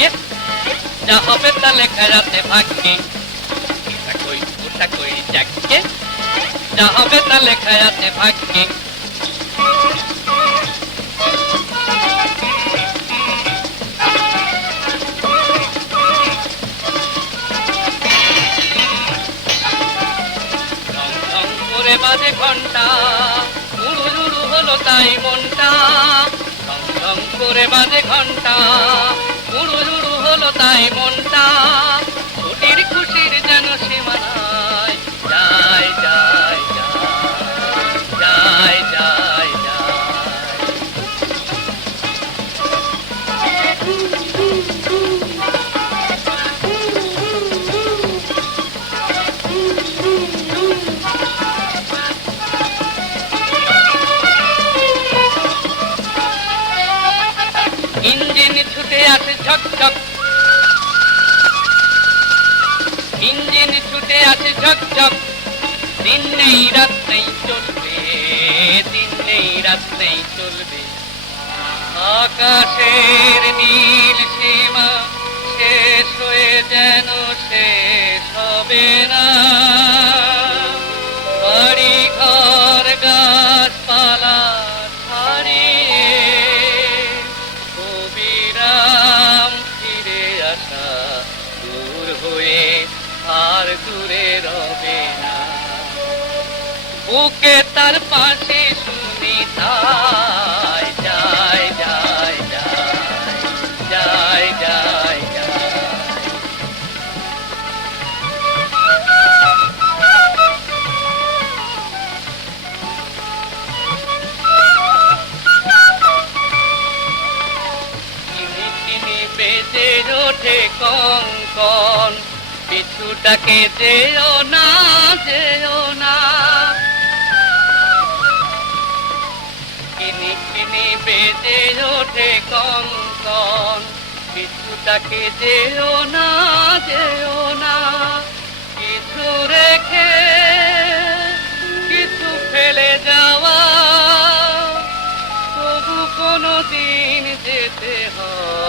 Yes, যা হবে তা লেখা রাতে ভাগ্যে, এটা কই ওটা কই যাকে, যা হবে তা লেখা রাতে ভাগ্যে। ঢং ঢং করে বাজে ঘন্টা, উড়ু উড়ু হলো তাই মনটা। ঢং ঢং করে বাজে ঘন্টা, উড়ু উড়ু হলো তাই মনটা। ছুটির খুশির যেন সীমানায় যায় যায় যায় যায় যায়। ইঞ্জিন ছুটে আছে ঝকঝক, ইঞ্জিন ছুটে আছে ঝকঝক। দিন নেই রাত নেই চলবে, দিন নেই রাত নেই চলবে। আকাশের নীল সীমা শেষ হয়ে যেন শেষ হবে না। বাড়ি ঘর গাছপালা ছাড়িয়ে অবিরাম ফিরে আসা দূর হয়ে আর দূরে রবে না। বুকে তার পাশে শুনি তাই যায় যায় যায় যায় যায় যায়। চিনি চিনি বেজে ওঠে কঙ্কন, পিছু ডাকে যেও না যেও না। কিনি কিনি বেজে ওঠে কঙ্কন, পিছু ডাকে যেও না যেও না। কিছু রেখে কিছু ফেলে যাওয়া, তবু কোনো দিন যেতে হয়।